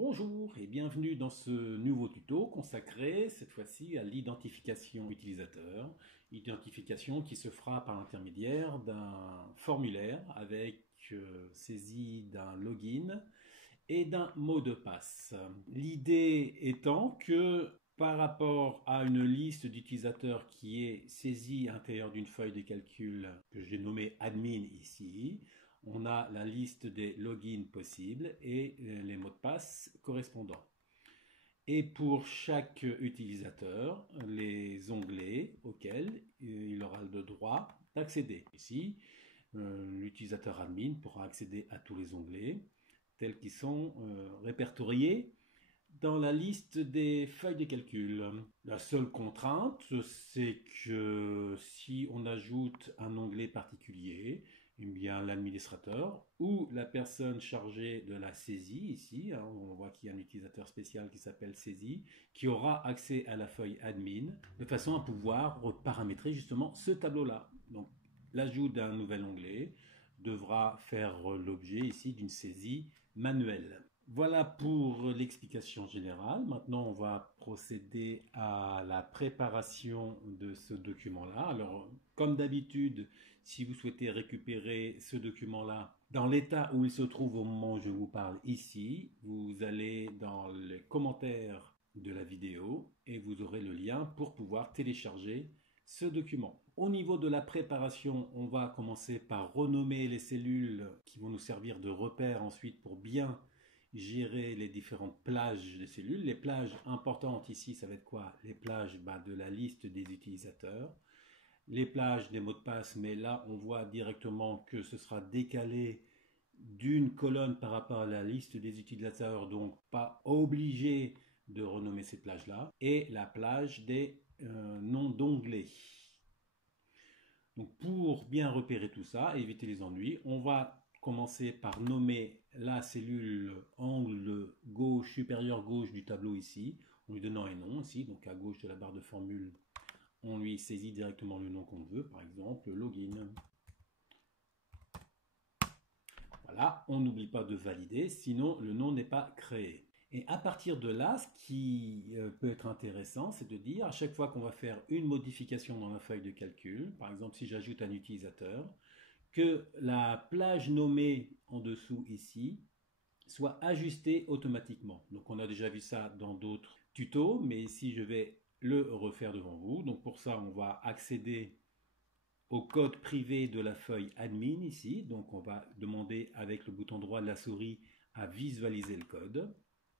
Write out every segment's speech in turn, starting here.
Bonjour et bienvenue dans ce nouveau tuto consacré cette fois-ci à l'identification utilisateur, identification qui se fera par l'intermédiaire d'un formulaire avec saisie d'un login et d'un mot de passe. L'idée étant que par rapport à une liste d'utilisateurs qui est saisie à l'intérieur d'une feuille de calcul que j'ai nommée admin ici, on a la liste des logins possibles et les mots de passe correspondants. Et pour chaque utilisateur, les onglets auxquels il aura le droit d'accéder. Ici, l'utilisateur admin pourra accéder à tous les onglets tels qu'ils sont répertoriés dans la liste des feuilles de calcul. La seule contrainte, c'est que si on ajoute un onglet particulier, eh bien l'administrateur ou la personne chargée de la saisie, ici, on voit qu'il y a un utilisateur spécial qui s'appelle saisie, qui aura accès à la feuille admin, de façon à pouvoir paramétrer justement ce tableau-là. Donc l'ajout d'un nouvel onglet devra faire l'objet ici d'une saisie manuelle. Voilà pour l'explication générale. Maintenant, on va procéder à la préparation de ce document-là. Alors, comme d'habitude, si vous souhaitez récupérer ce document-là dans l'état où il se trouve au moment où je vous parle ici, vous allez dans les commentaires de la vidéo et vous aurez le lien pour pouvoir télécharger ce document. Au niveau de la préparation, on va commencer par renommer les cellules qui vont nous servir de repères ensuite pour bien gérer les différentes plages des cellules. Les plages importantes ici, ça va être quoi? Les plages de la liste des utilisateurs, les plages des mots de passe, mais là on voit directement que ce sera décalé d'une colonne par rapport à la liste des utilisateurs, donc pas obligé de renommer ces plages-là, et la plage des noms d'onglets. Donc pour bien repérer tout ça, éviter les ennuis, on va commencer par nommer la cellule angle gauche, supérieur gauche du tableau ici, en lui donnant un nom ici, donc à gauche de la barre de formule, on lui saisit directement le nom qu'on veut, par exemple login. Voilà, on n'oublie pas de valider, sinon le nom n'est pas créé. Et à partir de là, ce qui peut être intéressant, c'est de dire à chaque fois qu'on va faire une modification dans la feuille de calcul, par exemple si j'ajoute un utilisateur, que la plage nommée en dessous ici soit ajustée automatiquement. Donc on a déjà vu ça dans d'autres tutos, mais ici je vais le refaire devant vous. Donc pour ça, on va accéder au code privé de la feuille admin ici. Donc on va demander avec le bouton droit de la souris à visualiser le code.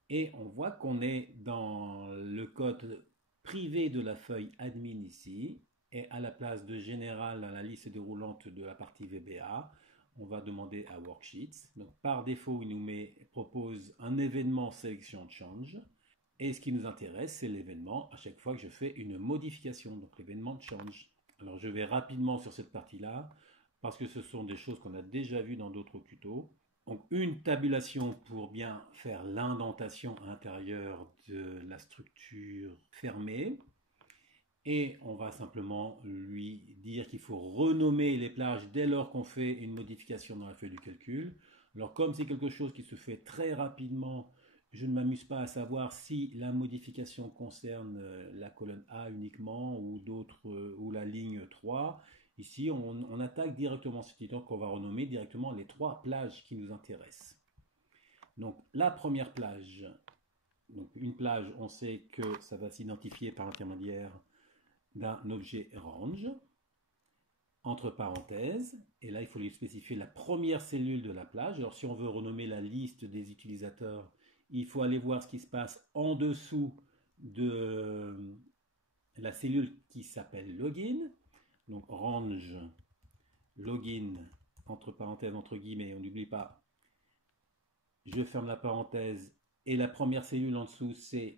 Et on voit qu'on est dans le code privé de la feuille admin ici. Et à la place de général dans la liste déroulante de la partie VBA, on va demander à Worksheets. Donc par défaut, il nous propose un événement sélection change. Et ce qui nous intéresse, c'est l'événement à chaque fois que je fais une modification, donc l'événement change. Alors je vais rapidement sur cette partie-là, parce que ce sont des choses qu'on a déjà vues dans d'autres tutos. Donc une tabulation pour bien faire l'indentation à l'intérieur de la structure fermée. Et on va simplement lui dire qu'il faut renommer les plages dès lors qu'on fait une modification dans la feuille du calcul. Alors comme c'est quelque chose qui se fait très rapidement, je ne m'amuse pas à savoir si la modification concerne la colonne A uniquement ou d'autres ou la ligne 3. Ici, on attaque directement ce titre qu'on va renommer directement les trois plages qui nous intéressent. Donc la première plage, donc une plage, on sait que ça va s'identifier par l'intermédiaire d'un objet range, entre parenthèses, et là il faut lui spécifier la première cellule de la plage. Alors si on veut renommer la liste des utilisateurs, il faut aller voir ce qui se passe en dessous de la cellule qui s'appelle login. Donc range login, entre parenthèses, entre guillemets, on n'oublie pas, je ferme la parenthèse, et la première cellule en dessous c'est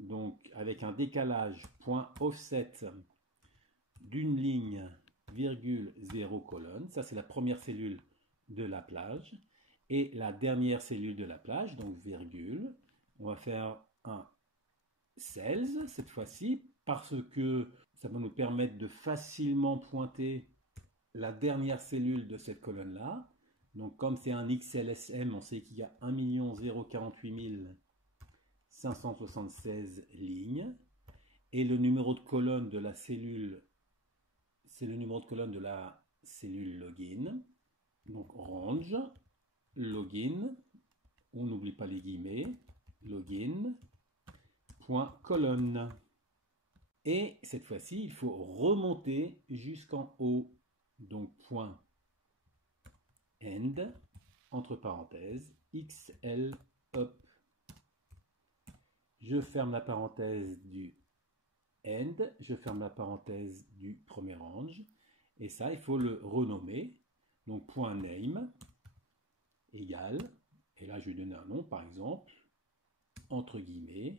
donc avec un décalage point offset d'une ligne, virgule, 0, colonne. Ça, c'est la première cellule de la plage. Et la dernière cellule de la plage, donc virgule, on va faire un cells cette fois-ci, parce que ça va nous permettre de facilement pointer la dernière cellule de cette colonne-là. Donc comme c'est un XLSM, on sait qu'il y a 1 048 576 lignes. Et le numéro de colonne de la cellule, c'est le numéro de colonne de la cellule login. Donc range, login, on n'oublie pas les guillemets, login, point colonne. Et cette fois-ci, il faut remonter jusqu'en haut. Donc point end, entre parenthèses, XL up. Je ferme la parenthèse du end, je ferme la parenthèse du premier range. Et ça, il faut le renommer. Donc point name égale, et là je vais donner un nom par exemple, entre guillemets,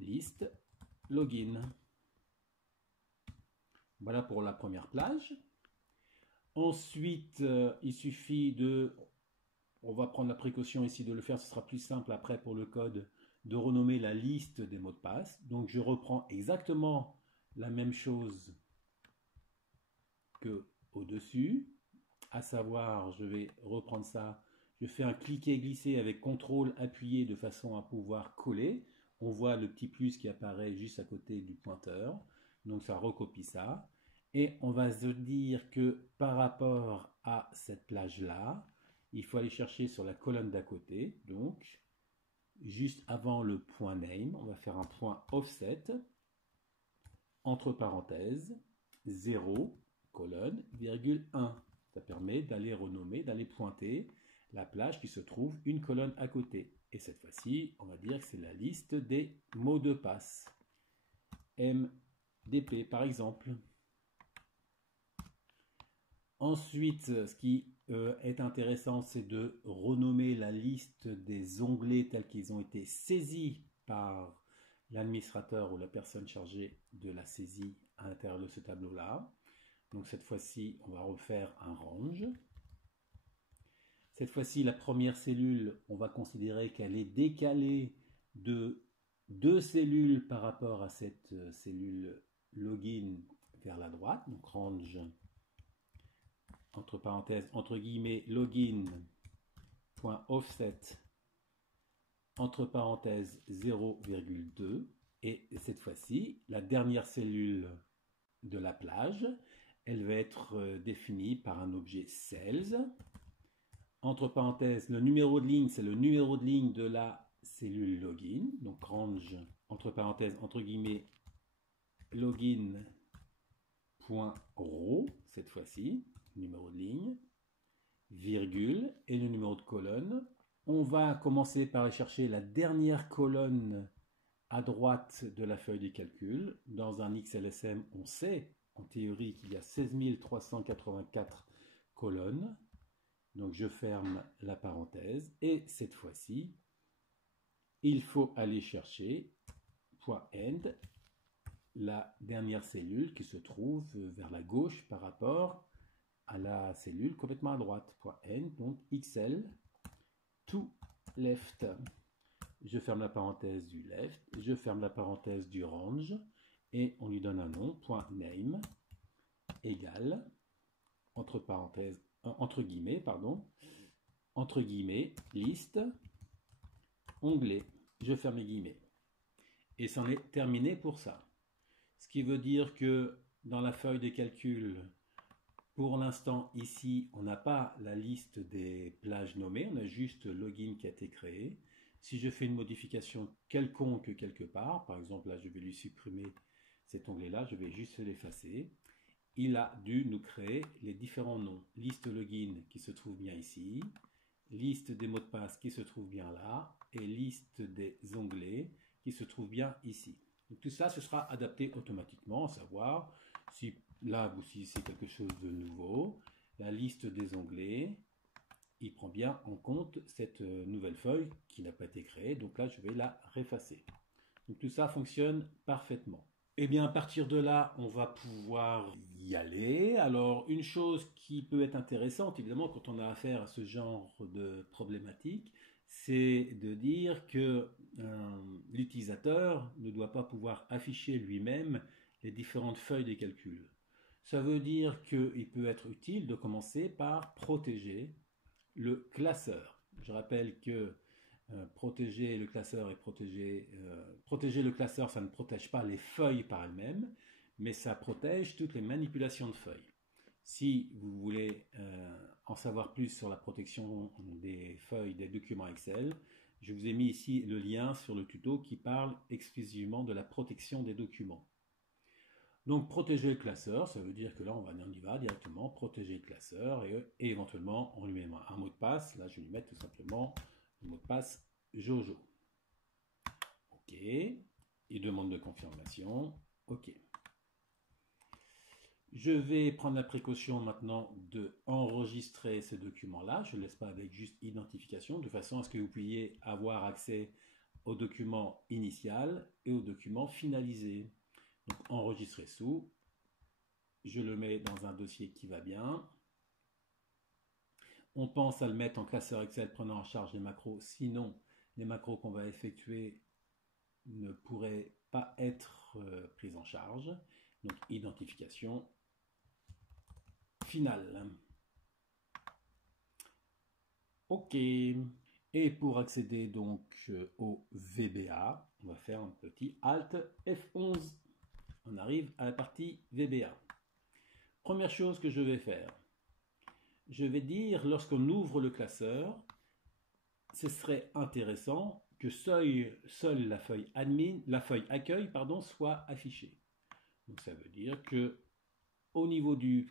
liste login. Voilà pour la première plage. Ensuite, il suffit de, on va prendre la précaution ici de le faire, ce sera plus simple après pour le code, de renommer la liste des mots de passe. Donc je reprends exactement la même chose que au-dessus, à savoir, je vais reprendre ça, je fais un cliquer-glisser avec CTRL appuyé de façon à pouvoir coller. On voit le petit plus qui apparaît juste à côté du pointeur. Donc ça recopie ça. Et on va se dire que par rapport à cette plage-là, il faut aller chercher sur la colonne d'à côté. Donc, juste avant le point name, on va faire un point offset, entre parenthèses, 0, colonne, virgule 1. Ça permet d'aller renommer, d'aller pointer la plage qui se trouve une colonne à côté. Et cette fois-ci, on va dire que c'est la liste des mots de passe. MDP par exemple. Ensuite, ce qui est intéressant, c'est de renommer la liste des onglets tels qu'ils ont été saisis par l'administrateur ou la personne chargée de la saisie à l'intérieur de ce tableau-là. Donc cette fois-ci, on va refaire un range. Cette fois-ci, la première cellule, on va considérer qu'elle est décalée de 2 cellules par rapport à cette cellule login vers la droite. Donc range, entre parenthèses, entre guillemets, login.offset, entre parenthèses, 0,2. Et cette fois-ci, la dernière cellule de la plage, elle va être définie par un objet sales. Entre parenthèses, le numéro de ligne, c'est le numéro de ligne de la cellule login. Donc range, entre parenthèses, entre guillemets, login.row, cette fois-ci, numéro de ligne, virgule, et le numéro de colonne. On va commencer par aller chercher la dernière colonne à droite de la feuille de calcul. Dans un XLSM, on sait en théorie qu'il y a 16 384 colonnes. Donc je ferme la parenthèse et cette fois-ci, il faut aller chercher .end, la dernière cellule qui se trouve vers la gauche par rapport à la cellule complètement à droite. .end, donc XL to left. Je ferme la parenthèse du left, je ferme la parenthèse du range et on lui donne un nom, .name égale, entre parenthèses, entre guillemets, liste, onglet. Je ferme les guillemets. Et c'en est terminé pour ça. Ce qui veut dire que dans la feuille de calcul, pour l'instant, ici, on n'a pas la liste des plages nommées, on a juste le login qui a été créé. Si je fais une modification quelconque quelque part, par exemple, là, je vais lui supprimer cet onglet-là, je vais juste l'effacer. Il a dû nous créer les différents noms. Liste login qui se trouve bien ici, liste des mots de passe qui se trouve bien là, et liste des onglets qui se trouve bien ici. Donc, tout ça, ce sera adapté automatiquement, à savoir si là, vous saisissez quelque chose de nouveau, la liste des onglets, il prend bien en compte cette nouvelle feuille qui n'a pas été créée, donc là, je vais la réeffacer. Donc tout ça fonctionne parfaitement. Et bien à partir de là, on va pouvoir y aller. Alors une chose qui peut être intéressante, évidemment, quand on a affaire à ce genre de problématique, c'est de dire que l'utilisateur ne doit pas pouvoir afficher lui-même les différentes feuilles de calcul. Ça veut dire qu'il peut être utile de commencer par protéger le classeur. Je rappelle que protéger le classeur protéger le classeur, ça ne protège pas les feuilles par elles-mêmes, mais ça protège toutes les manipulations de feuilles. Si vous voulez en savoir plus sur la protection des feuilles des documents Excel, je vous ai mis ici le lien sur le tuto qui parle exclusivement de la protection des documents. Donc protéger le classeur, ça veut dire que là on y va directement, protéger le classeur et éventuellement on lui met un mot de passe. Là je vais lui mettre tout simplement le mot de passe Jojo. OK. Et demande de confirmation. OK. Je vais prendre la précaution maintenant de enregistrer ce document-là. Je ne le laisse pas avec juste identification, de façon à ce que vous puissiez avoir accès au document initial et au document finalisé. Donc enregistrer sous. Je le mets dans un dossier qui va bien. On pense à le mettre en classeur Excel prenant en charge les macros, sinon les macros qu'on va effectuer ne pourraient pas être prises en charge. Donc identification finale. OK. Et pour accéder donc au VBA, on va faire un petit Alt F11. On arrive à la partie VBA. Première chose que je vais faire, je vais dire lorsqu'on ouvre le classeur, ce serait intéressant que seule la feuille accueil, soit affichée. Donc ça veut dire que au niveau du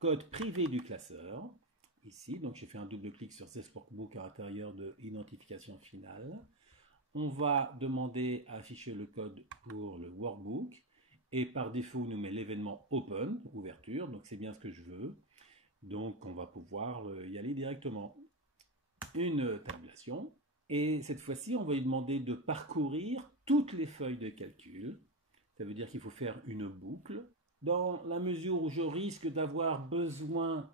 code privé du classeur, ici, donc j'ai fait un double clic sur this workbook à l'intérieur de identification finale, on va demander à afficher le code pour le workbook et par défaut nous met l'événement open, ouverture, donc c'est bien ce que je veux. Donc on va pouvoir y aller directement. Une tabulation et cette fois-ci on va lui demander de parcourir toutes les feuilles de calcul. Ça veut dire qu'il faut faire une boucle. Dans la mesure où je risque d'avoir besoin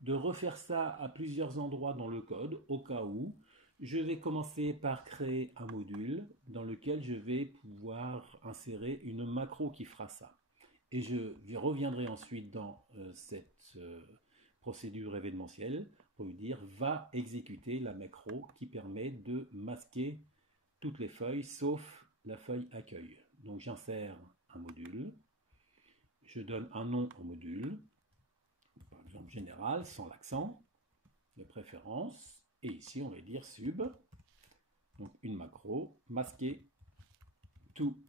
de refaire ça à plusieurs endroits dans le code, au cas où, je vais commencer par créer un module dans lequel je vais pouvoir insérer une macro qui fera ça. Et je reviendrai ensuite dans cette procédure événementielle pour lui dire va exécuter la macro qui permet de masquer toutes les feuilles sauf la feuille accueil. Donc j'insère un module, je donne un nom au module, par exemple général sans l'accent, de préférence, et ici on va dire sub, donc une macro, masquer tout.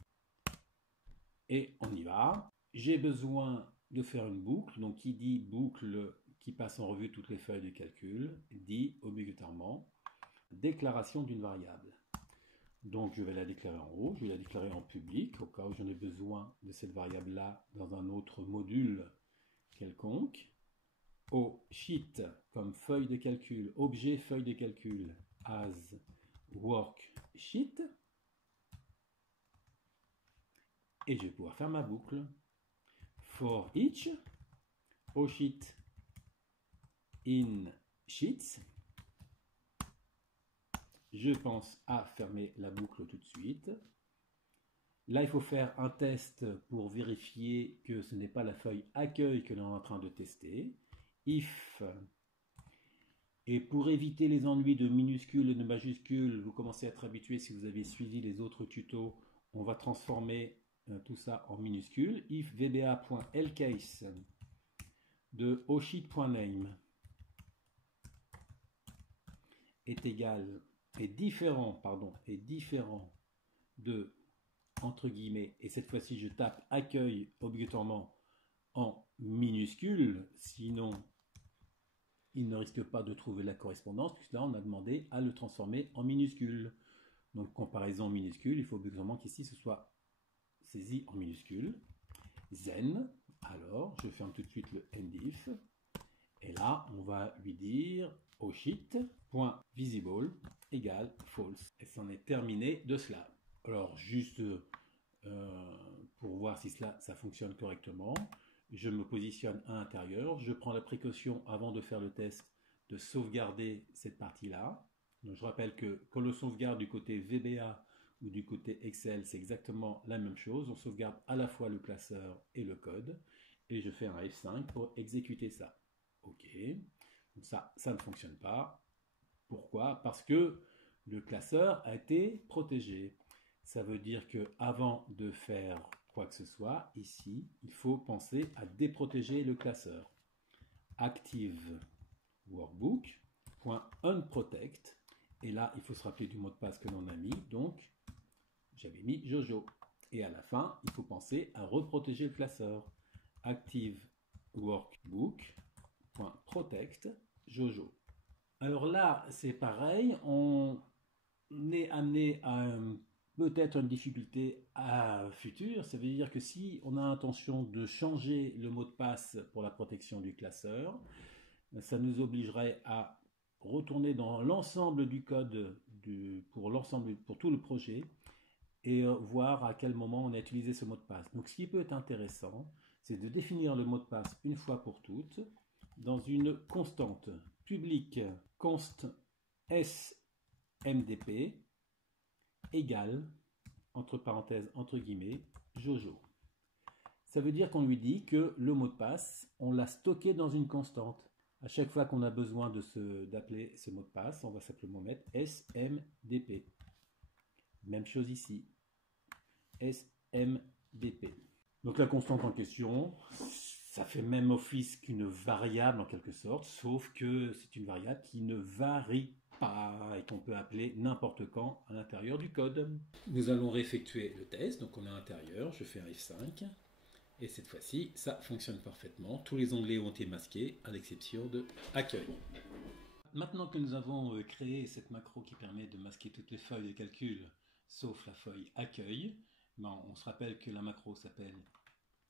Et on y va. J'ai besoin de faire une boucle, donc qui dit boucle qui passe en revue toutes les feuilles de calcul, dit obligatoirement déclaration d'une variable. Donc je vais la déclarer en haut, je vais la déclarer en public, au cas où j'en ai besoin de cette variable-là dans un autre module quelconque. Au sheet comme feuille de calcul, objet feuille de calcul, as worksheet. Et je vais pouvoir faire ma boucle. For each, au sheet, in sheets. Je pense à fermer la boucle tout de suite. Là, il faut faire un test pour vérifier que ce n'est pas la feuille accueil que l'on est en train de tester. If, et pour éviter les ennuis de minuscules et de majuscules, vous commencez à être habitué si vous avez suivi les autres tutos, on va transformer tout ça en minuscules. If vba.lcase de osheet.name est différent de entre guillemets, et cette fois-ci je tape accueil obligatoirement en minuscules, sinon il ne risque pas de trouver la correspondance, puisque là on a demandé à le transformer en minuscules. Donc comparaison minuscule, il faut obligatoirement qu'ici ce soit saisi en minuscules. Then, alors je ferme tout de suite le endif, et là on va lui dire au sheet.visible égale false. Et c'en est terminé de cela. Alors juste pour voir si ça fonctionne correctement, je me positionne à l'intérieur, je prends la précaution avant de faire le test de sauvegarder cette partie-là. Donc je rappelle que quand on sauvegarde du côté VBA ou du côté Excel, c'est exactement la même chose. On sauvegarde à la fois le classeur et le code. Et je fais un F5 pour exécuter ça. OK. Donc ça ne fonctionne pas. Pourquoi? Parce que le classeur a été protégé. Ça veut dire que avant de faire quoi que ce soit, ici, il faut penser à déprotéger le classeur. Active workbook.unprotect. Et là, il faut se rappeler du mot de passe que l'on a mis. Donc, j'avais mis Jojo. Et à la fin, il faut penser à reprotéger le classeur. Active workbook.protect Jojo. Alors là, c'est pareil, on est amené à peut-être une difficulté à futur. Ça veut dire que si on a l'intention de changer le mot de passe pour la protection du classeur, ça nous obligerait à retourner dans l'ensemble du code pour tout le projet et voir à quel moment on a utilisé ce mot de passe. Donc ce qui peut être intéressant, c'est de définir le mot de passe une fois pour toutes dans une constante publique const smdp égale, entre parenthèses, entre guillemets, Jojo. Ça veut dire qu'on lui dit que le mot de passe, on l'a stocké dans une constante. À chaque fois qu'on a besoin d'appeler ce mot de passe, on va simplement mettre smdp. Même chose ici. smdp. Donc la constante en question, ça fait même office qu'une variable en quelque sorte, sauf que c'est une variable qui ne varie pas et qu'on peut appeler n'importe quand à l'intérieur du code. Nous allons réeffectuer le test, donc on est à l'intérieur, je fais un F5, et cette fois-ci, ça fonctionne parfaitement. Tous les onglets ont été masqués, à l'exception de accueil. Maintenant que nous avons créé cette macro qui permet de masquer toutes les feuilles de calcul, sauf la feuille accueil, on se rappelle que la macro s'appelle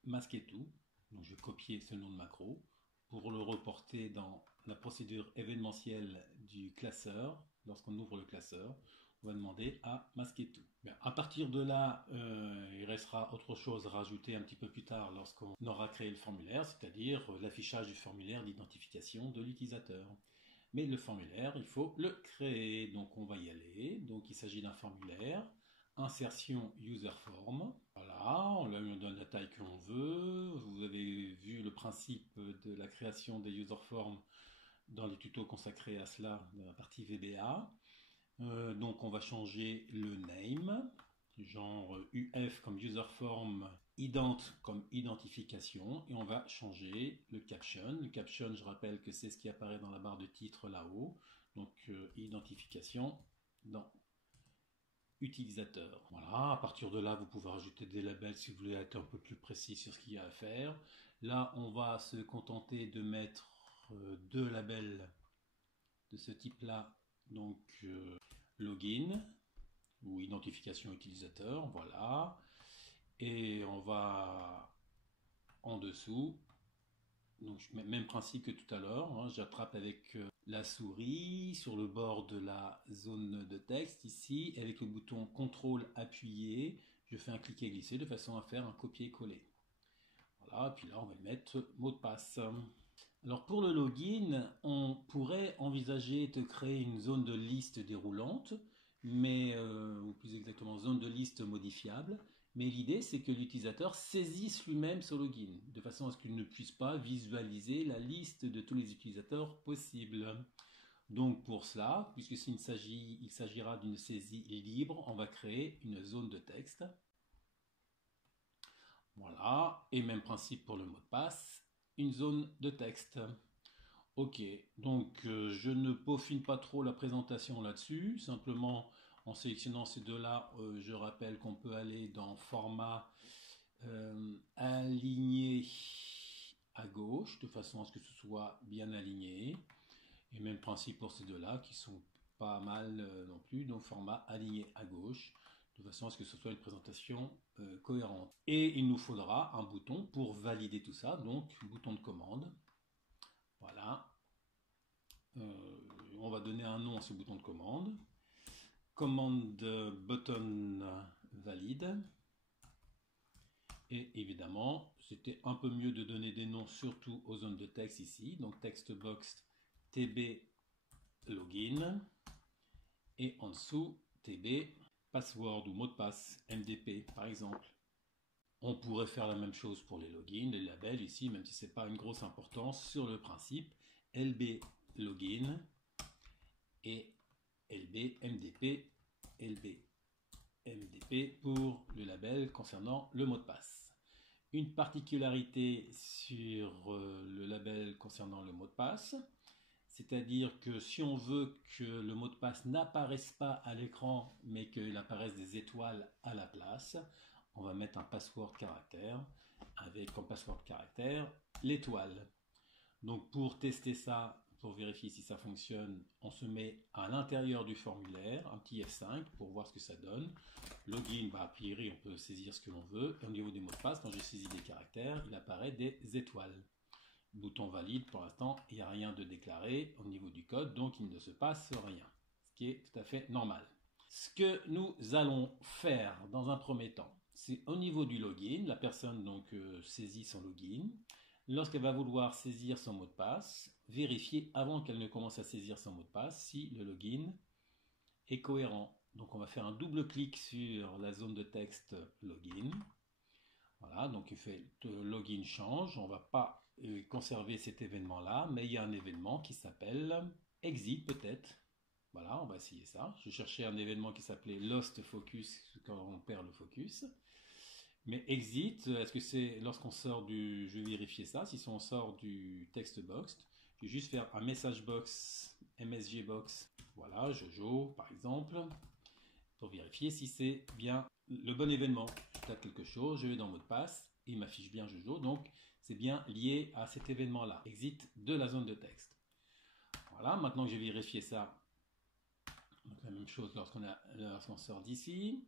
masquer tout. Donc je vais copier ce nom de macro pour le reporter dans la procédure événementielle du classeur. Lorsqu'on ouvre le classeur, on va demander à masquer tout. Bien, à partir de là, il restera autre chose à rajouter un petit peu plus tard lorsqu'on aura créé le formulaire, c'est-à-dire l'affichage du formulaire d'identification de l'utilisateur. Mais le formulaire, il faut le créer. Donc on va y aller. Donc il s'agit d'un formulaire. Insertion user form. Voilà, on lui donne la taille que l'on veut. Vous avez vu le principe de la création des user forms dans les tutos consacrés à cela dans la partie VBA. Donc on va changer le name, genre UF comme user form, ident comme identification, et on va changer le caption. Le caption, je rappelle que c'est ce qui apparaît dans la barre de titre là-haut. Donc identification dans utilisateur. Voilà, à partir de là, vous pouvez rajouter des labels si vous voulez être un peu plus précis sur ce qu'il y a à faire. Là, on va se contenter de mettre deux labels de ce type-là, donc login ou identification utilisateur, voilà. Et on va en dessous, donc même principe que tout à l'heure, hein, j'attrape avec la souris sur le bord de la zone de texte ici, et avec le bouton CTRL appuyé, je fais un cliquer-glisser de façon à faire un copier-coller. Voilà, puis là on va mettre mot de passe. Alors pour le login, on pourrait envisager de créer une zone de liste déroulante, ou plus exactement zone de liste modifiable. Mais l'idée, c'est que l'utilisateur saisisse lui-même ce login, de façon à ce qu'il ne puisse pas visualiser la liste de tous les utilisateurs possibles. Donc pour cela, puisqu'il s'agira d'une saisie libre, on va créer une zone de texte. Voilà, et même principe pour le mot de passe, une zone de texte. Ok, donc je ne peaufine pas trop la présentation là-dessus, simplement en sélectionnant ces deux-là, je rappelle qu'on peut aller dans format aligné à gauche, de façon à ce que ce soit bien aligné, et même principe pour ces deux-là qui sont pas mal non plus, donc format aligné à gauche, de façon à ce que ce soit une présentation cohérente. Et il nous faudra un bouton pour valider tout ça, donc bouton de commande. Voilà. On va donner un nom à ce bouton de commande. Commande button valide. Et évidemment, c'était un peu mieux de donner des noms surtout aux zones de texte ici. Donc textbox tb login. Et en dessous, tb password ou mot de passe mdp par exemple. On pourrait faire la même chose pour les logins, les labels ici, même si ce n'est pas une grosse importance sur le principe. lb login et LB MDP LB MDP pour le label concernant le mot de passe. Une particularité sur le label concernant le mot de passe, c'est-à-dire que si on veut que le mot de passe n'apparaisse pas à l'écran mais qu'il apparaisse des étoiles à la place, on va mettre un password caractère avec comme password caractère l'étoile. Donc pour tester ça, pour vérifier si ça fonctionne, on se met à l'intérieur du formulaire, un petit F5 pour voir ce que ça donne. Login, a priori on peut saisir ce que l'on veut. Et au niveau des mots de passe, quand je saisis des caractères, il apparaît des étoiles. Bouton valide, pour l'instant, il n'y a rien de déclaré au niveau du code, donc il ne se passe rien. Ce qui est tout à fait normal. Ce que nous allons faire dans un premier temps, c'est au niveau du login, la personne donc saisit son login. Lorsqu'elle va vouloir saisir son mot de passe, vérifier avant qu'elle ne commence à saisir son mot de passe si le login est cohérent. Donc on va faire un double clic sur la zone de texte login. Voilà, donc il fait login change. On ne va pas conserver cet événement-là, mais il y a un événement qui s'appelle exit peut-être. Voilà, on va essayer ça. Je cherchais un événement qui s'appelait lost focus quand on perd le focus. Mais exit, est-ce que c'est lorsqu'on sort du... Je vais vérifier ça. Si on sort du text box, je vais juste faire un message box, MSG box. Voilà, Jojo par exemple. Pour vérifier si c'est bien le bon événement. Je tape quelque chose, je vais dans mot de passe, il m'affiche bien Jojo, donc c'est bien lié à cet événement-là. Exit de la zone de texte. Voilà, maintenant que j'ai vérifié ça, donc la même chose lorsqu'on sort d'ici.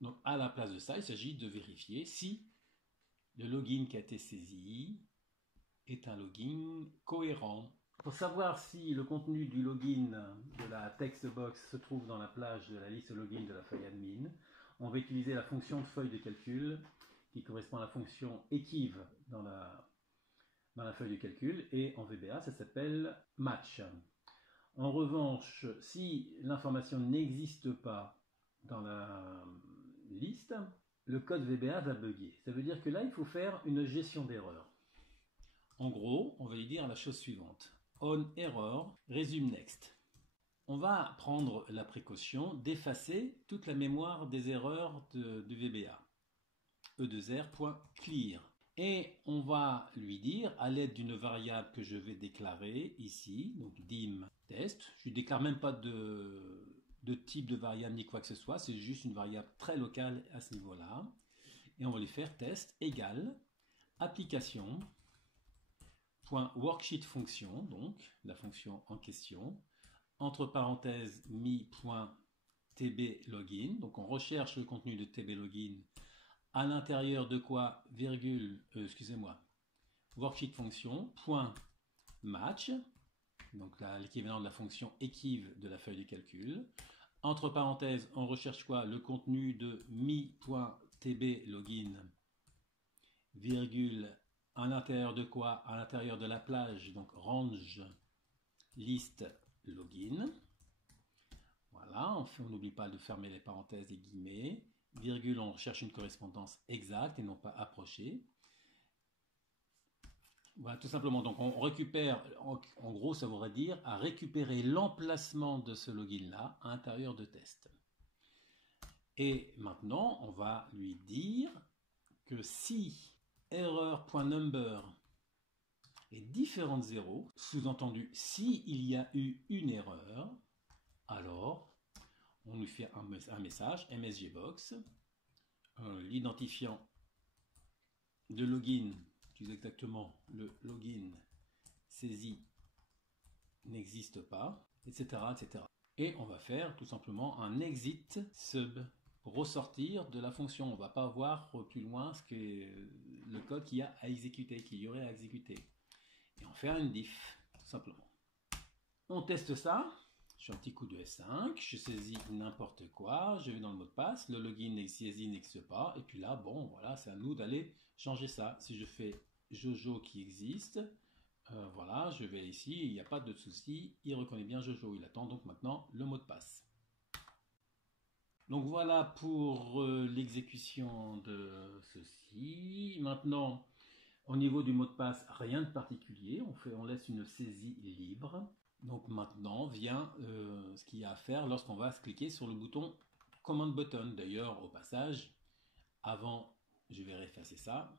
Donc à la place de ça, il s'agit de vérifier si le login qui a été saisi est un login cohérent. Pour savoir si le contenu du login de la text box se trouve dans la plage de la liste login de la feuille admin, on va utiliser la fonction feuille de calcul qui correspond à la fonction equiv dans la feuille de calcul, et en VBA ça s'appelle match. En revanche, si l'information n'existe pas dans la liste, le code VBA va bugger. Ça veut dire que là il faut faire une gestion d'erreur. En gros, on va lui dire la chose suivante. On error, resume next. On va prendre la précaution d'effacer toute la mémoire des erreurs du VBA. E2R.clear. Et on va lui dire, à l'aide d'une variable que je vais déclarer ici, donc dim test, je ne déclare même pas de type de variable ni quoi que ce soit, c'est juste une variable très locale à ce niveau-là. Et on va lui faire test égale application .worksheet fonction, donc la fonction en question, entre parenthèses mi.tblogin, donc on recherche le contenu de tblogin à l'intérieur de quoi, worksheet fonction, .match, donc l'équivalent de la fonction equiv de la feuille de calcul. Entre parenthèses, on recherche quoi? Le contenu de mi.tblogin, virgule, à l'intérieur de quoi? À l'intérieur de la plage, donc range list login. Voilà, on n'oublie pas de fermer les parenthèses et guillemets. Virgule, on cherche une correspondance exacte et non pas approchée. Voilà, tout simplement. Donc on récupère, en gros, ça voudrait dire à récupérer l'emplacement de ce login-là à l'intérieur de test. Et maintenant, on va lui dire que si error.number est différent de 0, sous-entendu, s'il y a eu une erreur, alors on lui fait un message msgbox, l'identifiant de login, plus exactement le login saisi n'existe pas, etc., etc. Et on va faire tout simplement un exit sub pour ressortir de la fonction. On ne va pas voir plus loin ce que le code qu'il y a à exécuter, qu'il y aurait à exécuter. Et on fait une diff, tout simplement. On teste ça. Je fais un petit coup de F5, je saisis n'importe quoi, je vais dans le mot de passe, le login saisi n'existe pas, et puis là, bon, voilà, c'est à nous d'aller changer ça. Si je fais Jojo qui existe, voilà, je vais ici, il n'y a pas de souci, il reconnaît bien Jojo, il attend donc maintenant le mot de passe. Donc voilà pour l'exécution de ceci. Maintenant, Au niveau du mot de passe, rien de particulier, on laisse une saisie libre. Donc maintenant vient ce qu'il y a à faire lorsqu'on va cliquer sur le bouton Command Button. D'ailleurs, au passage, avant, je vais effacer ça.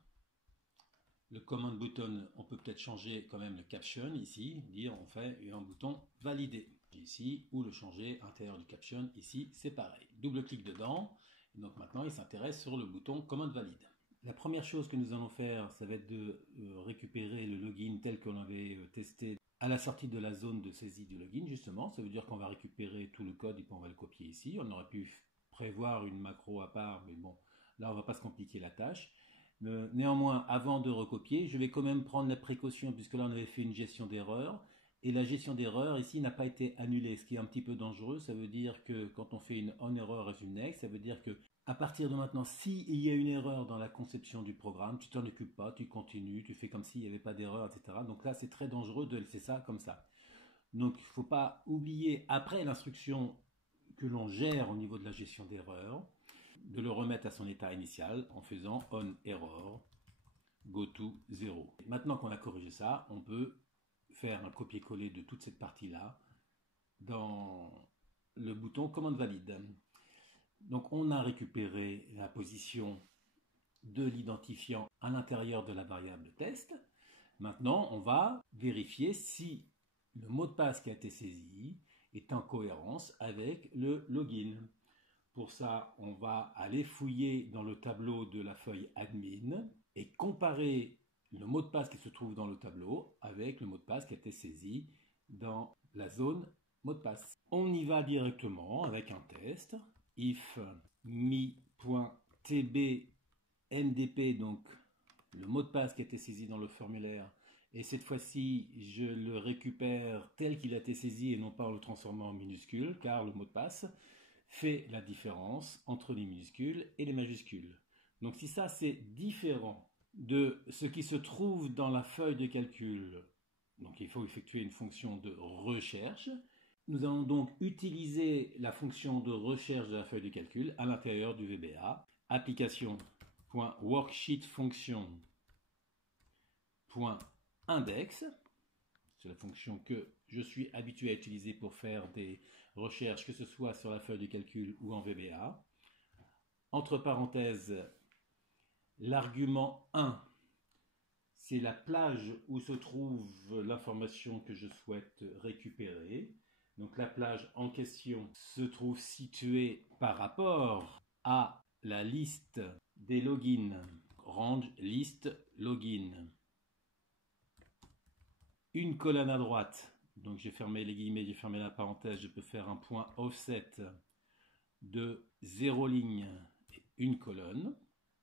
Le Command Button, on peut peut-être changer quand même le caption ici, dire on fait un bouton valider ici, ou le changer à l'intérieur du caption ici, c'est pareil. Double-clic dedans, et donc maintenant il s'intéresse sur le bouton Command valide. La première chose que nous allons faire, ça va être de récupérer le login tel qu'on avait testé à la sortie de la zone de saisie du login, justement. Ça veut dire qu'on va récupérer tout le code et puis on va le copier ici. On aurait pu prévoir une macro à part, mais bon, là on ne va pas se compliquer la tâche. Néanmoins, avant de recopier, je vais quand même prendre la précaution, puisque là on avait fait une gestion d'erreur, et la gestion d'erreur ici n'a pas été annulée, ce qui est un petit peu dangereux. Ça veut dire que quand on fait une on error as une next, ça veut dire que à partir de maintenant, s'il y a une erreur dans la conception du programme, tu t'en occupes pas, tu continues, tu fais comme s'il n'y avait pas d'erreur, etc. Donc là, c'est très dangereux de laisser ça comme ça. Donc il ne faut pas oublier, après l'instruction que l'on gère au niveau de la gestion d'erreur, de le remettre à son état initial en faisant on error go to 0. Maintenant qu'on a corrigé ça, on peut faire un copier-coller de toute cette partie-là dans le bouton commande valide. Donc on a récupéré la position de l'identifiant à l'intérieur de la variable test. Maintenant, on va vérifier si le mot de passe qui a été saisi est en cohérence avec le login. Pour ça, on va aller fouiller dans le tableau de la feuille admin et comparer le mot de passe qui se trouve dans le tableau avec le mot de passe qui a été saisi dans la zone mot de passe. On y va directement avec un test. If mi.tb.ndp, donc le mot de passe qui a été saisi dans le formulaire, et cette fois-ci je le récupère tel qu'il a été saisi et non pas en le transformant en minuscule, car le mot de passe fait la différence entre les minuscules et les majuscules. Donc si ça c'est différent de ce qui se trouve dans la feuille de calcul, donc il faut effectuer une fonction de recherche. Nous allons donc utiliser la fonction de recherche de la feuille de calcul à l'intérieur du VBA. Application.worksheetfunction.index. C'est la fonction que je suis habitué à utiliser pour faire des recherches, que ce soit sur la feuille de calcul ou en VBA. Entre parenthèses, l'argument 1, c'est la plage où se trouve l'information que je souhaite récupérer. Donc la plage en question se trouve située par rapport à la liste des logins. Range list login. Une colonne à droite. Donc j'ai fermé les guillemets, j'ai fermé la parenthèse. Je peux faire un point offset de 0 ligne et une colonne.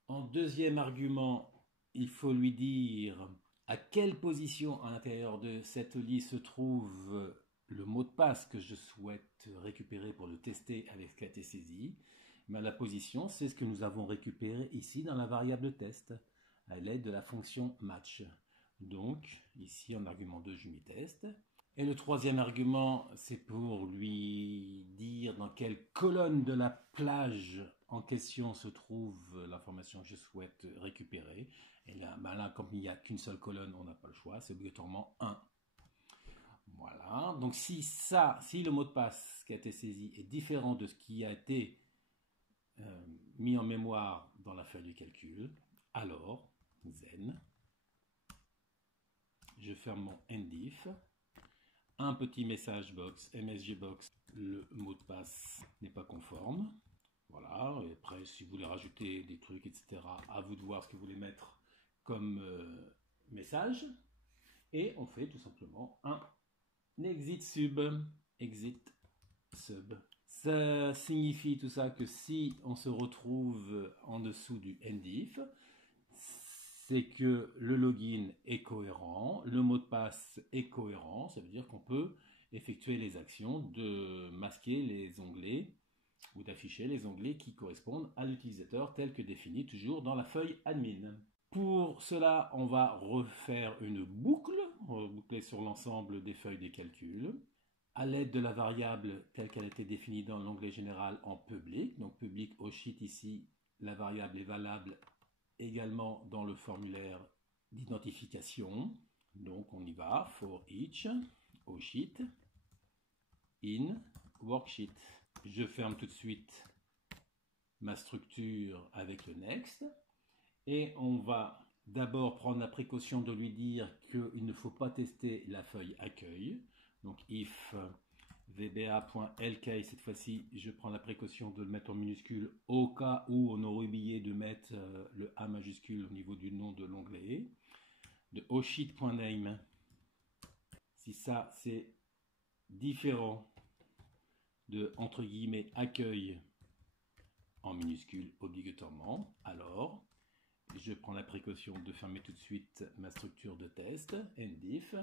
En deuxième argument, il faut lui dire à quelle position à l'intérieur de cette liste se trouve le mot de passe que je souhaite récupérer pour le tester avec ce qui a été saisi. Mais la position, c'est ce que nous avons récupéré ici dans la variable test à l'aide de la fonction match. Donc ici en argument 2, je mets test. Et le troisième argument, c'est pour lui dire dans quelle colonne de la plage en question se trouve l'information que je souhaite récupérer. Et là, comme il n'y a qu'une seule colonne, on n'a pas le choix, c'est obligatoirement 1. Voilà, donc si le mot de passe qui a été saisi est différent de ce qui a été mis en mémoire dans la feuille de calcul, alors, zen, je ferme mon endif, un petit message box, MSG box, le mot de passe n'est pas conforme. Voilà, et après, si vous voulez rajouter des trucs, etc., à vous de voir ce que vous voulez mettre comme message. Et on fait tout simplement un exit sub. Exit sub. Ça signifie tout ça que si on se retrouve en dessous du endif, c'est que le login est cohérent, le mot de passe est cohérent, ça veut dire qu'on peut effectuer les actions de masquer les onglets ou d'afficher les onglets qui correspondent à l'utilisateur tel que défini toujours dans la feuille admin. Pour cela, on va refaire une boucle, on va boucler sur l'ensemble des feuilles des calculs à l'aide de la variable telle qu'elle a été définie dans l'onglet général en public. Donc public au sheet ici, la variable est valable également dans le formulaire d'identification. Donc on y va, for each, au sheet, in, worksheet. Je ferme tout de suite ma structure avec le next. Et on va d'abord prendre la précaution de lui dire qu'il ne faut pas tester la feuille accueil. Donc if vba.lk, cette fois-ci, je prends la précaution de le mettre en minuscule au cas où on aurait oublié de mettre le A majuscule au niveau du nom de l'onglet. De osheet.name, si ça c'est différent de entre guillemets accueil en minuscule obligatoirement, alors je prends la précaution de fermer tout de suite ma structure de test, ndif,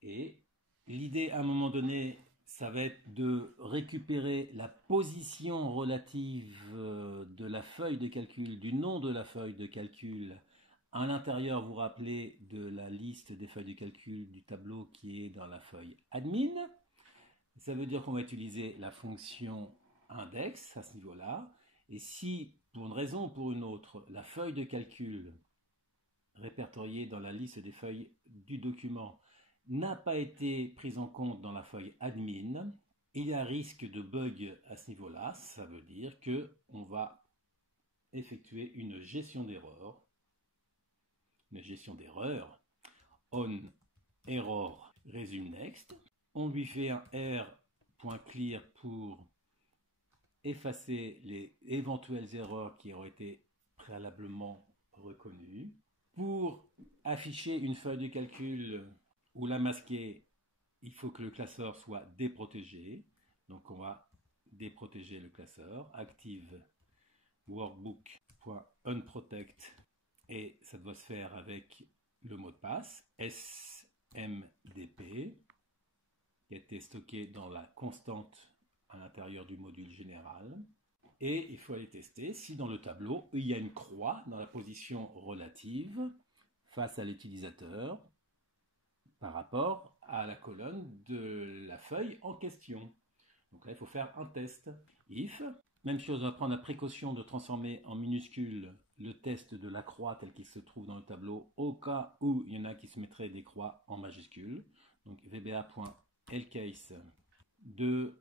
et l'idée à un moment donné, ça va être de récupérer la position relative de la feuille de calcul, du nom de la feuille de calcul. À l'intérieur, vous vous rappelez de la liste des feuilles de calcul du tableau qui est dans la feuille admin. Ça veut dire qu'on va utiliser la fonction index à ce niveau-là. Et si, pour une raison ou pour une autre, la feuille de calcul répertoriée dans la liste des feuilles du document n'a pas été prise en compte dans la feuille admin, il y a un risque de bug à ce niveau-là. Ça veut dire qu'on va effectuer une gestion d'erreur. On error resume next. On lui fait un r.clear pour effacer les éventuelles erreurs qui auraient été préalablement reconnues. Pour afficher une feuille de calcul ou la masquer, il faut que le classeur soit déprotégé. Donc on va déprotéger le classeur. Active workbook.unprotect et ça doit se faire avec le mot de passe smdp qui a été stocké dans la constante à l'intérieur du module général. Et il faut aller tester si dans le tableau, il y a une croix dans la position relative face à l'utilisateur par rapport à la colonne de la feuille en question. Donc là, il faut faire un test. If, même chose, on va prendre la précaution de transformer en minuscule le test de la croix tel qu'il se trouve dans le tableau au cas où il y en a qui se mettraient des croix en majuscule. Donc vba.lcase de...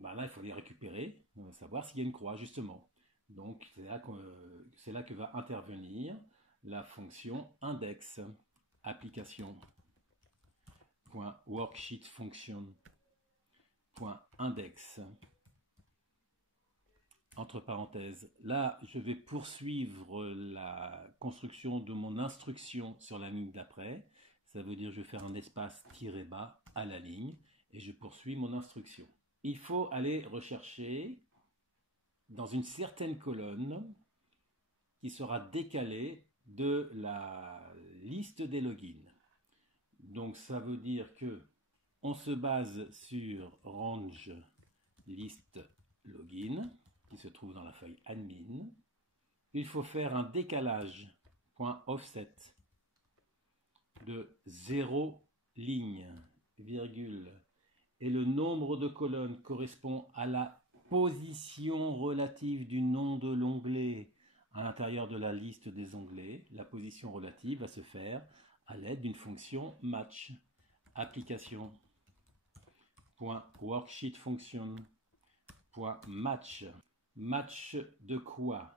là, il faut les récupérer, on va savoir s'il y a une croix, justement. Donc, c'est là que va intervenir la fonction index, application.worksheetfunction.index. Entre parenthèses, là, je vais poursuivre la construction de mon instruction sur la ligne d'après. Ça veut dire que je vais faire un espace tiré bas à la ligne et je poursuis mon instruction. Il faut aller rechercher dans une certaine colonne qui sera décalée de la liste des logins. Donc ça veut dire que on se base sur range list login qui se trouve dans la feuille admin. Il faut faire un décalage .offset de 0 ligne, virgule, et le nombre de colonnes correspond à la position relative du nom de l'onglet à l'intérieur de la liste des onglets. La position relative va se faire à l'aide d'une fonction match. Application.worksheetfunction.match. Match de quoi?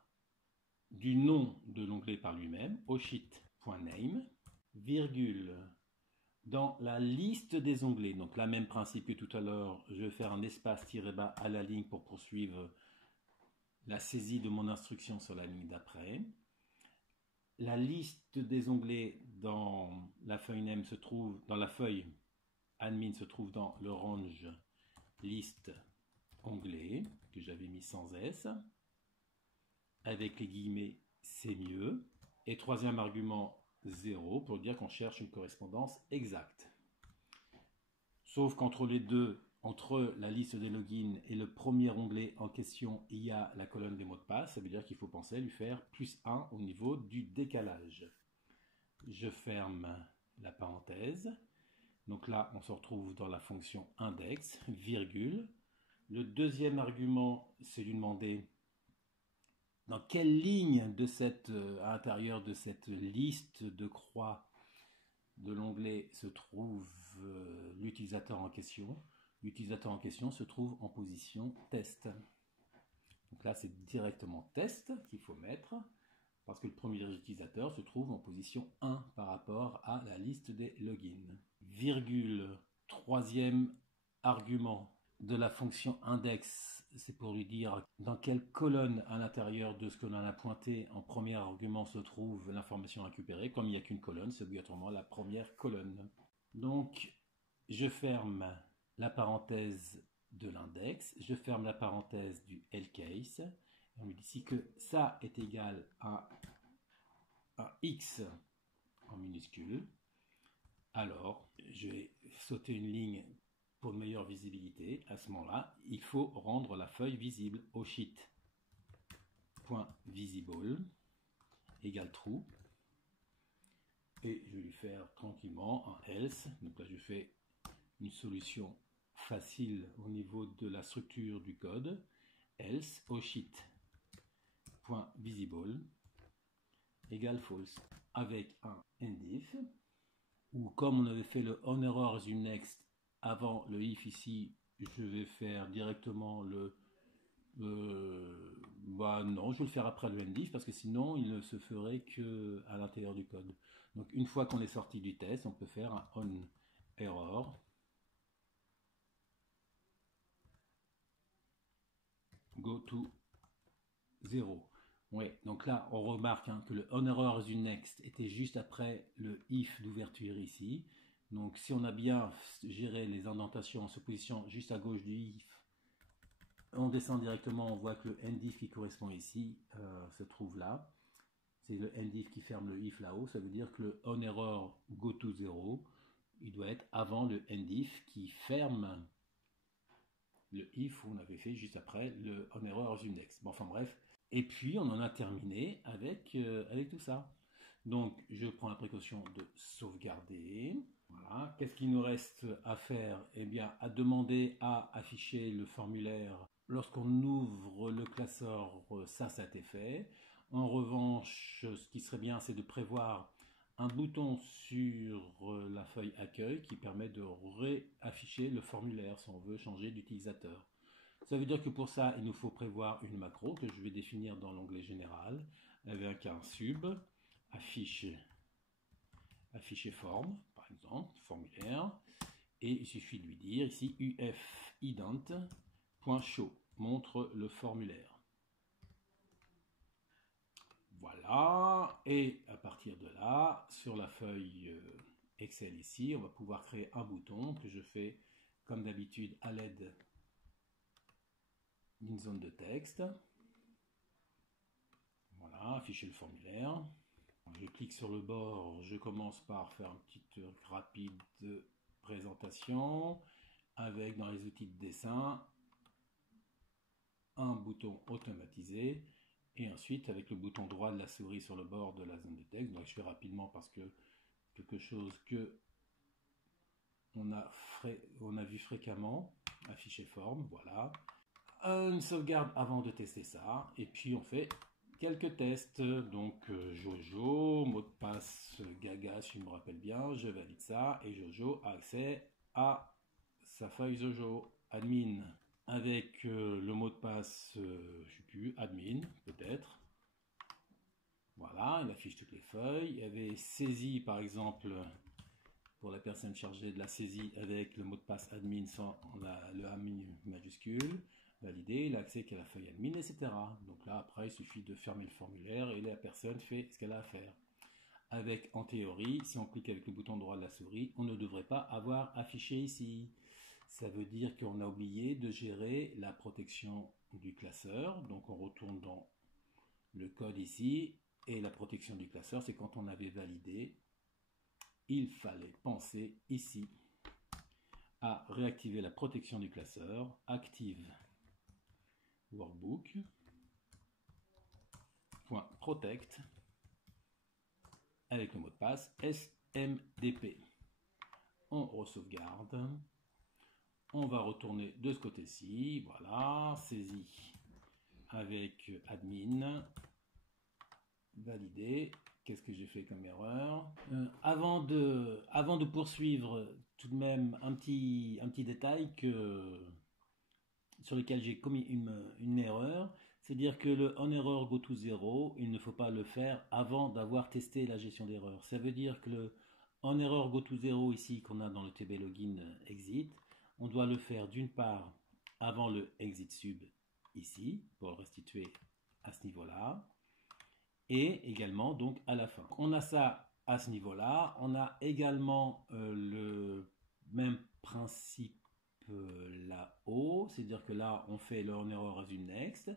Du nom de l'onglet par lui-même, osheet.name, virgule, dans la liste des onglets. Donc, le même principe que tout à l'heure, je vais faire un espace tiré bas à la ligne pour poursuivre la saisie de mon instruction sur la ligne d'après. La liste des onglets dans la feuille name se trouve, dans la feuille admin se trouve dans le range liste onglet que j'avais mis sans S. Avec les guillemets, c'est mieux. Et troisième argument, 0, pour dire qu'on cherche une correspondance exacte. Sauf qu'entre les deux, entre la liste des logins et le premier onglet en question, il y a la colonne des mots de passe. Ça veut dire qu'il faut penser à lui faire +1 au niveau du décalage. Je ferme la parenthèse. Donc là, on se retrouve dans la fonction index, virgule. Le deuxième argument, c'est lui demander dans quelle ligne de à l'intérieur de cette liste de croix de l'onglet se trouve l'utilisateur en question. L'utilisateur en question se trouve en position test. Donc là, c'est directement test qu'il faut mettre, parce que le premier utilisateur se trouve en position 1 par rapport à la liste des logins. Virgule, troisième argument de la fonction index, c'est pour lui dire dans quelle colonne à l'intérieur de ce que l'on a pointé en premier argument se trouve l'information récupérée. Comme il n'y a qu'une colonne, c'est obligatoirement la première colonne. Donc, je ferme la parenthèse de l'index, je ferme la parenthèse du L-case, on me dit ici que ça est égal à un X en minuscule. Alors, je vais sauter une ligne pour une meilleure visibilité. À ce moment-là, il faut rendre la feuille visible au sheet.visible égale true. Et je vais lui faire tranquillement un else. Donc là, je fais une solution facile au niveau de la structure du code. Else au sheet.visible égale false. Avec un endif, ou comme on avait fait le onError is next avant le if ici, je vais faire directement non, je vais le faire après le endif parce que sinon il ne se ferait que à l'intérieur du code. Donc une fois qu'on est sorti du test, on peut faire un onError go to 0. Ouais, donc là on remarque que le onError is next était juste après le if d'ouverture ici. Donc si on a bien géré les indentations, on se positionne juste à gauche du if, on descend directement, on voit que le endif qui correspond ici se trouve là. C'est le endif qui ferme le if là-haut, ça veut dire que le onError go to 0, il doit être avant le endif qui ferme le if où on avait fait juste après le onError is next. Bon, enfin bref. Et puis on en a terminé avec tout ça. Donc je prends la précaution de sauvegarder. Voilà. Qu'est-ce qu'il nous reste à faire? Eh bien, à demander à afficher le formulaire. Lorsqu'on ouvre le classeur, ça a été fait. En revanche, ce qui serait bien, c'est de prévoir un bouton sur la feuille accueil qui permet de réafficher le formulaire si on veut changer d'utilisateur. Ça veut dire que pour ça, il nous faut prévoir une macro que je vais définir dans l'onglet général avec un sub afficher forme, par exemple, formulaire, et il suffit de lui dire ici uf_ident.show, montre le formulaire. Voilà, et à partir de là, sur la feuille Excel ici, on va pouvoir créer un bouton que je fais comme d'habitude à l'aide d'une zone de texte. Voilà, afficher le formulaire. Je clique sur le bord, je commence par faire une petite rapide présentation avec dans les outils de dessin un bouton automatisé et ensuite avec le bouton droit de la souris sur le bord de la zone de texte. Donc je fais rapidement parce que quelque chose que on a vu fréquemment, afficher forme, voilà. Une sauvegarde avant de tester ça et puis on fait quelques tests. Donc Jojo, mot de passe Gaga si je me rappelle bien, je valide ça et Jojo a accès à sa feuille Jojo admin avec le mot de passe, je sais plus, admin peut-être. Voilà, il affiche toutes les feuilles. Il y avait saisie par exemple pour la personne chargée de la saisie avec le mot de passe admin sans le A majuscule. Validé, il a accès qu'à la feuille admin, etc. Donc là, après, il suffit de fermer le formulaire et la personne fait ce qu'elle a à faire. Avec, en théorie, si on clique avec le bouton droit de la souris, on ne devrait pas avoir affiché ici. Ça veut dire qu'on a oublié de gérer la protection du classeur. Donc on retourne dans le code ici. Et la protection du classeur, c'est quand on avait validé. Il fallait penser ici à réactiver la protection du classeur. Active workbook.protect avec le mot de passe SMDP. On resauvegarde. On va retourner de ce côté-ci. Voilà, saisie avec admin, valider. Qu'est-ce que j'ai fait comme erreur? Avant de poursuivre, tout de même un petit détail sur lequel j'ai commis une erreur. C'est-à-dire que le onError go to 0, il ne faut pas le faire avant d'avoir testé la gestion d'erreur. Ça veut dire que le onError go to 0 ici qu'on a dans le tb login exit, on doit le faire d'une part avant le exit sub ici pour le restituer à ce niveau-là et également donc à la fin. On a ça à ce niveau-là. On a également le même principe là-haut, c'est-à-dire que là on fait le onError resume next,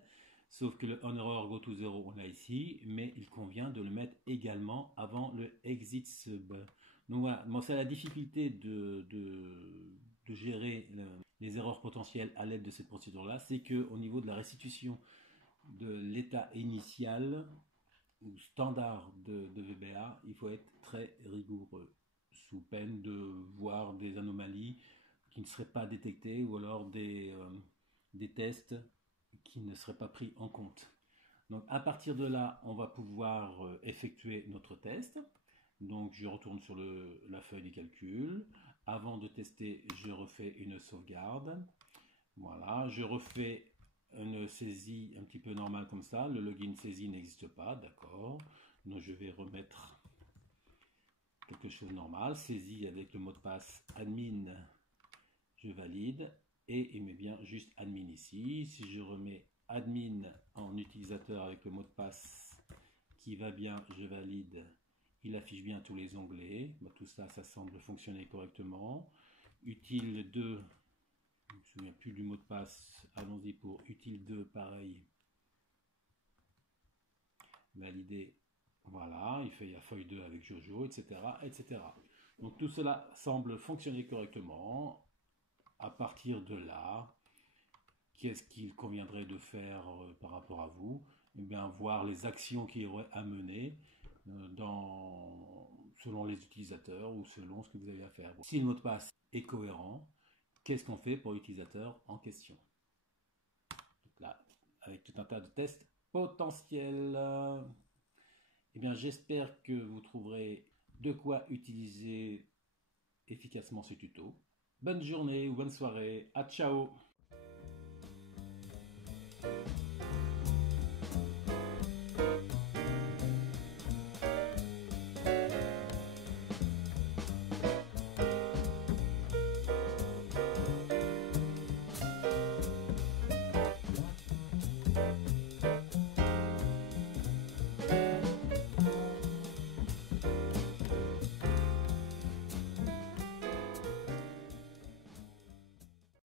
sauf que le onError go to 0 on l'a ici, mais il convient de le mettre également avant le exit sub. Donc voilà, bon, c'est la difficulté de gérer les erreurs potentielles à l'aide de cette procédure-là, c'est qu'au niveau de la restitution de l'état initial ou standard de VBA, il faut être très rigoureux, sous peine de voir des anomalies qui ne seraient pas détectées ou alors des tests qui ne seraient pas pris en compte. Donc à partir de là, on va pouvoir effectuer notre test. Donc je retourne sur la feuille des calculs. Avant de tester, je refais une sauvegarde. Voilà, je refais une saisie un petit peu normale comme ça. Le login saisie n'existe pas, d'accord. Donc je vais remettre quelque chose de normal. Saisie avec le mot de passe admin, je valide. Et il met bien juste admin ici. Si je remets admin en utilisateur avec le mot de passe qui va bien, je valide. Il affiche bien tous les onglets. Bon, tout ça, ça semble fonctionner correctement. Utile 2, je ne me souviens plus du mot de passe. Allons-y pour utile 2, pareil. Valider. Voilà, il fait la feuille 2 avec Jojo, etc., etc. Donc tout cela semble fonctionner correctement. À partir de là, qu'est-ce qu'il conviendrait de faire par rapport à vous? Eh bien, voir les actions qu'il y aurait à mener selon les utilisateurs ou selon ce que vous avez à faire. Si le mot de passe est cohérent, qu'est-ce qu'on fait pour l'utilisateur en question? Donc là, avec tout un tas de tests potentiels. Eh bien, j'espère que vous trouverez de quoi utiliser efficacement ce tuto. Bonne journée ou bonne soirée. À ciao!